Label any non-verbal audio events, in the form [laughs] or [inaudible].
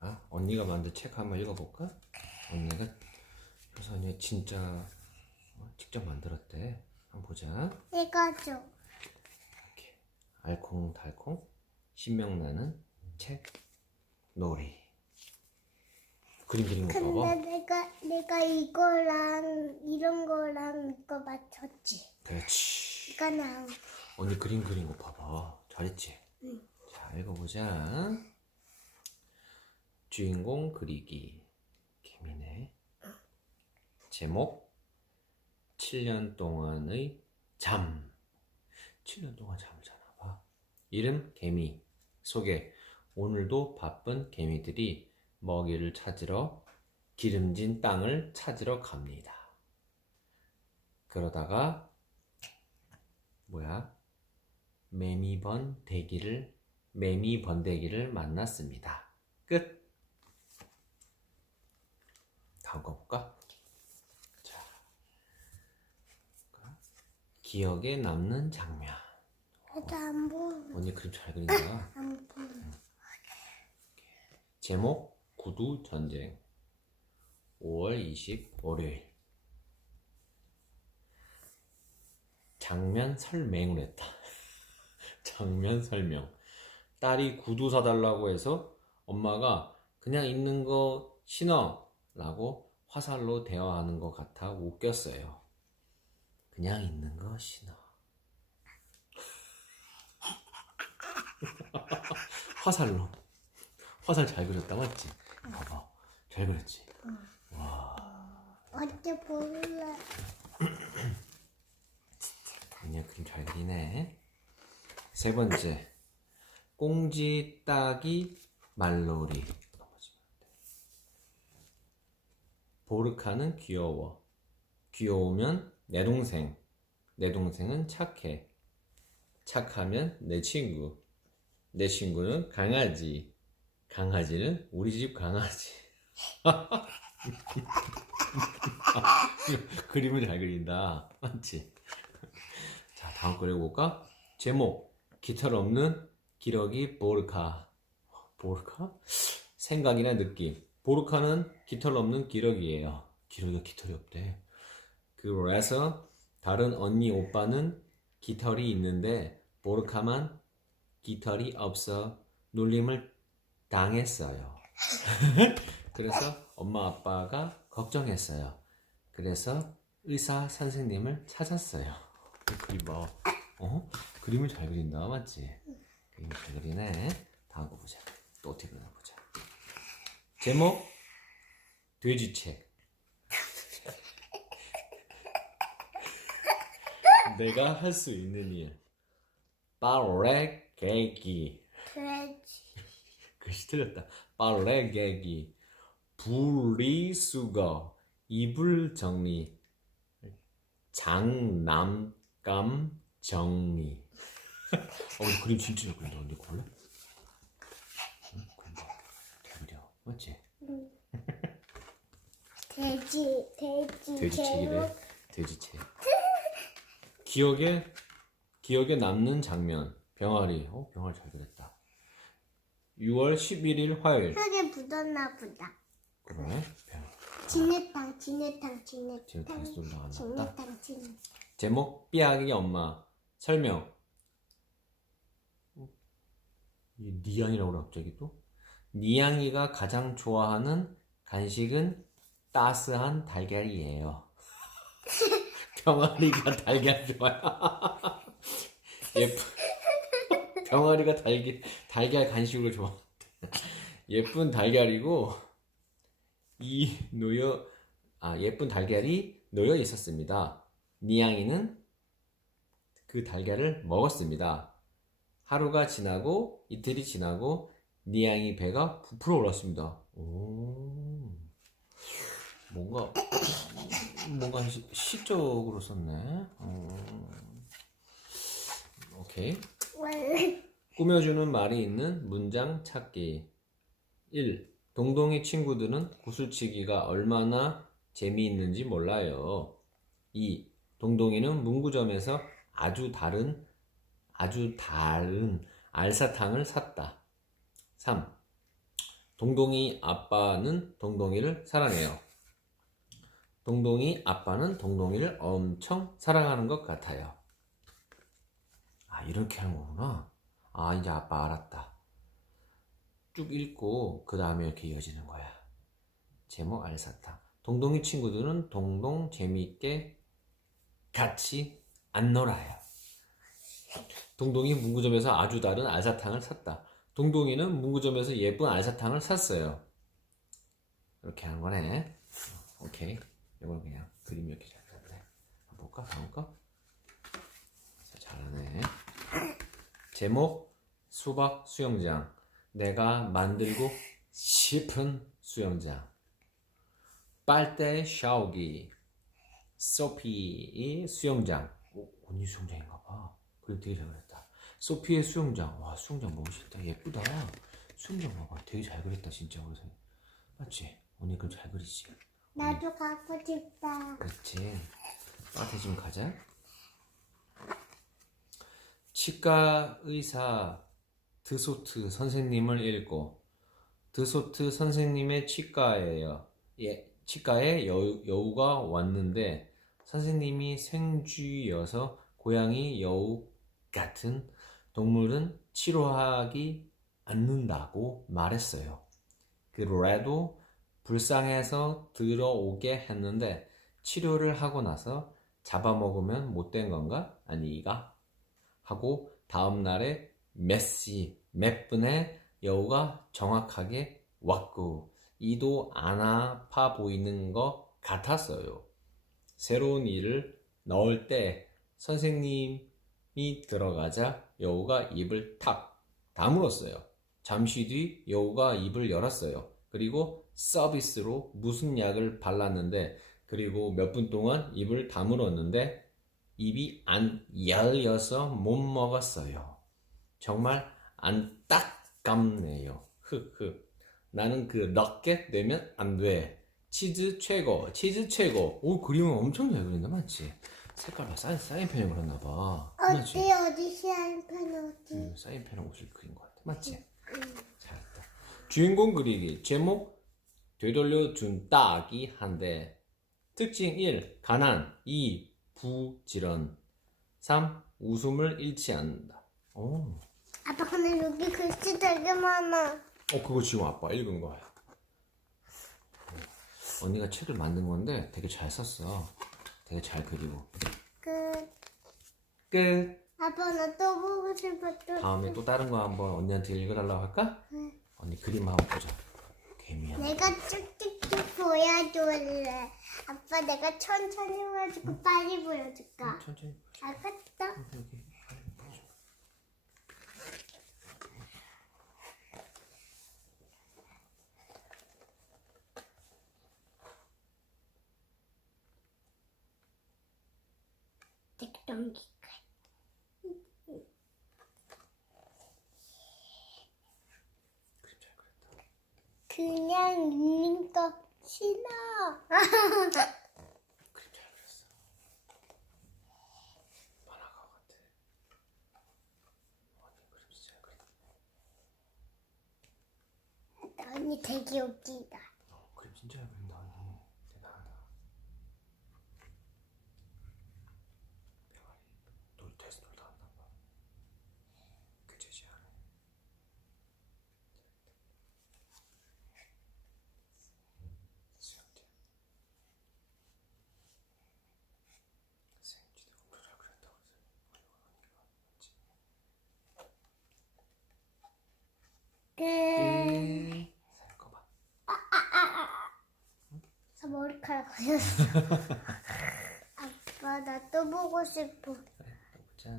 아, 언니가 만든 책 한번 읽어볼까? 언니가 효선이 진짜 어, 직접 만들었대. 한번 보자. 이거죠. 알콩달콩 신명나는 책 놀이. 그림 그린 거 근데 봐봐. 내가 내가 이거랑 이런 거랑 이거 맞췄지. 그렇지. 이거 나온. 언니 그림 그린 거 봐봐. 잘했지? 응. 자, 읽어보자. 주인공 그리기. 개미네. 제목 7년 동안의 잠. 7년 동안 잠을 자나 봐. 이름 개미. 소개. 오늘도 바쁜 개미들이 먹이를 찾으러 기름진 땅을 찾으러 갑니다. 그러다가 뭐야? 매미번 대기를 매미 번데기를 만났습니다. 끝. 다음 거 볼까? 자, 기억에 남는 장면. 나도 안 보여. 언니 그림 잘 그린다. [laughs] 안 보여. 제목 구두 전쟁. 5월 20 월요일. 장면 설명을 했다. [laughs] 장면 설명. 딸이 구두 사달라고 해서 엄마가 그냥 있는 거 신어 라고 화살로 대화하는 것 같아 웃겼어요. 그냥 있는 거 신어. [laughs] 화살로. 화살 잘 그렸다 맞지? 봐봐. 잘 그렸지? 어째 볼래? 그냥 그림 잘 그리네. 세 번째. 꽁지 따기 말놀이. 보르카는 귀여워. 귀여우면 내 동생. 내 동생은 착해. 착하면 내 친구. 내 친구는 강아지. 강아지는 우리 집 강아지. [laughs] 그림을 잘 그린다. 맞지? 자, 다음 거 읽어볼까? 제목 기타를 없는 기러기 보르카 보르카? 생각이나 느낌 보르카는 깃털 없는 기러기예요 기러기가 깃털이 없대 그래서 다른 언니 오빠는 깃털이 있는데 보르카만 깃털이 없어 놀림을 당했어요 [laughs] 그래서 엄마 아빠가 걱정했어요 그래서 의사 선생님을 찾았어요 그림 봐. 어? 그림을 잘 그린다, 맞지? 그림을 잘 그리네. 다음 거 보자. 또 어떻게 그리나 보자. 제목 돼지책. 내가 할 수 있는 일. 빨래 개기. 돼지. 글씨 틀렸다. 빨래 개기. 분리수거. 이불 정리. 장난감 정리. 어, 그림 진짜 잘 그린다. 언니 볼래? 응? 그림 봐. 맞지? 돼지. 돼지. 돼지책이래. 돼지책. 기억에 기억에 남는 장면. 병아리. 어, 병아리 잘 그렸다. 6월 11일 화요일. 흙에 묻었나 보다. 그러네. 병. 진해탕, 진해탕, 지금 진해탕. 제목 삐약이 엄마. 설명. 이 니양이라고 그래 갑자기 또? 니양이가 가장 좋아하는 간식은 따스한 달걀이에요. [laughs] 병아리가 달걀 좋아요. [laughs] 예쁜 병아리가 달걀 달걀 간식을 좋아. [laughs] 예쁜 달걀이고 이 놓여 아 예쁜 달걀이 놓여 있었습니다. 니양이는 그 달걀을 먹었습니다. 하루가 지나고 이틀이 지나고 니양이 배가 부풀어 올랐습니다. 오, 뭔가 뭔가 시, 시적으로 썼네. 음, 오케이. 원래 꾸며주는 말이 있는 문장 찾기. 1. 동동이 친구들은 구슬치기가 얼마나 재미있는지 몰라요. 2. 동동이는 문구점에서 아주 다른, 아주 다른 알사탕을 샀다. 3. 동동이 아빠는 동동이를 사랑해요. 동동이 아빠는 동동이를 엄청 사랑하는 것 같아요. 아, 이렇게 하는 거구나. 아, 이제 아빠 알았다. 쭉 읽고 그 다음에 이렇게 이어지는 거야. 제목 알사탕. 동동이 친구들은 동동 재미있게 같이 안 놀아요. 동동이 문구점에서 아주 다른 알사탕을 샀다. 동동이는 문구점에서 예쁜 알사탕을 샀어요. 이렇게 하는 거네. 오케이. 이건 그냥 그림 이렇게 잘 그렸네. 볼까? 자, 잘하네. 제목 수박 수영장. 내가 만들고 싶은 수영장. 빨대 샤워기. 소피의 수영장. 오, 언니 수영장인가 봐. 그림 되게 잘 그렸다. 소피의 수영장. 와, 수영장 멋있다. 예쁘다. 수영장 봐봐. 되게 잘 그렸다, 진짜. 그래서. 맞지? 언니 그림 잘 그리지? 나도 가고 싶다. 그렇지. 빠테 좀 가자. 치과 의사 드소트 선생님을 읽고 드소트 선생님의 치과예요. 예, 치과에 여우, 여우가 왔는데 선생님이 생쥐여서 고양이 여우 같은 동물은 치료하기 않는다고 말했어요. 그래도 불쌍해서 들어오게 했는데 치료를 하고 나서 잡아먹으면 못된 건가? 아니가? 하고 다음 날에 메시 몇 분에 여우가 정확하게 왔고 이도 안 아파 보이는 것 같았어요. 새로운 일을 넣을 때 선생님이 들어가자 여우가 입을 탁 다물었어요. 잠시 뒤 여우가 입을 열었어요. 그리고 서비스로 무슨 약을 발랐는데 그리고 몇 분 동안 입을 다물었는데 입이 안 열려서 못 먹었어요. 정말 안타깝네요. 흑흑. 나는 그 럭켓 내면 안 돼. 치즈 최고, 치즈 최고. 오 그림은 엄청 잘 그린다, 맞지? 색깔 봐, 사인, 사인펜을 그렸나 봐. 어디 어디 시한편 어디? 음, 사인펜 옷을 그린 것 같아. 맞지? 잘했다. 주인공 그리기. 제목 되돌려 준 딱이 한데. 특징 1. 가난 2. 부지런 3. 웃음을 잃지 않는다. 오. 아빠 근데 여기 글씨 되게 많아. 어 그거 지금 아빠 읽은 거야. 언니가 책을 만든 건데 되게 잘 썼어. 되게 잘 그리고. 그 끝. 아빠 나 또 보고 싶어 또. 다음에 또 다른 거 한번 언니한테 읽어달라고 할까? 응. 언니 그림 한번 보자. 개미야. 내가 쭉쭉쭉 보여줄래. 아빠 내가 천천히 보여주고 빨리 보여줄까? 천천히. 알겠어? 여기. 땡땡기. 그림 잘 그렸다. 그냥 있는 거 싫어. 만화가 같아. 그림. 언니 되게 웃기다. 어, 그림 진짜 잘 그린다 언니. 대단하다. 병아리 놀이터에서 놀다 왔나 봐. 규제지 않아. 수영장. 선생님들이 엄청 잘 그렸다고 해서 언니가 맞지? 끝. 살 거 봐. 저 머리카락 걸렸어. 아빠 나 또 보고 싶어. 또 보자.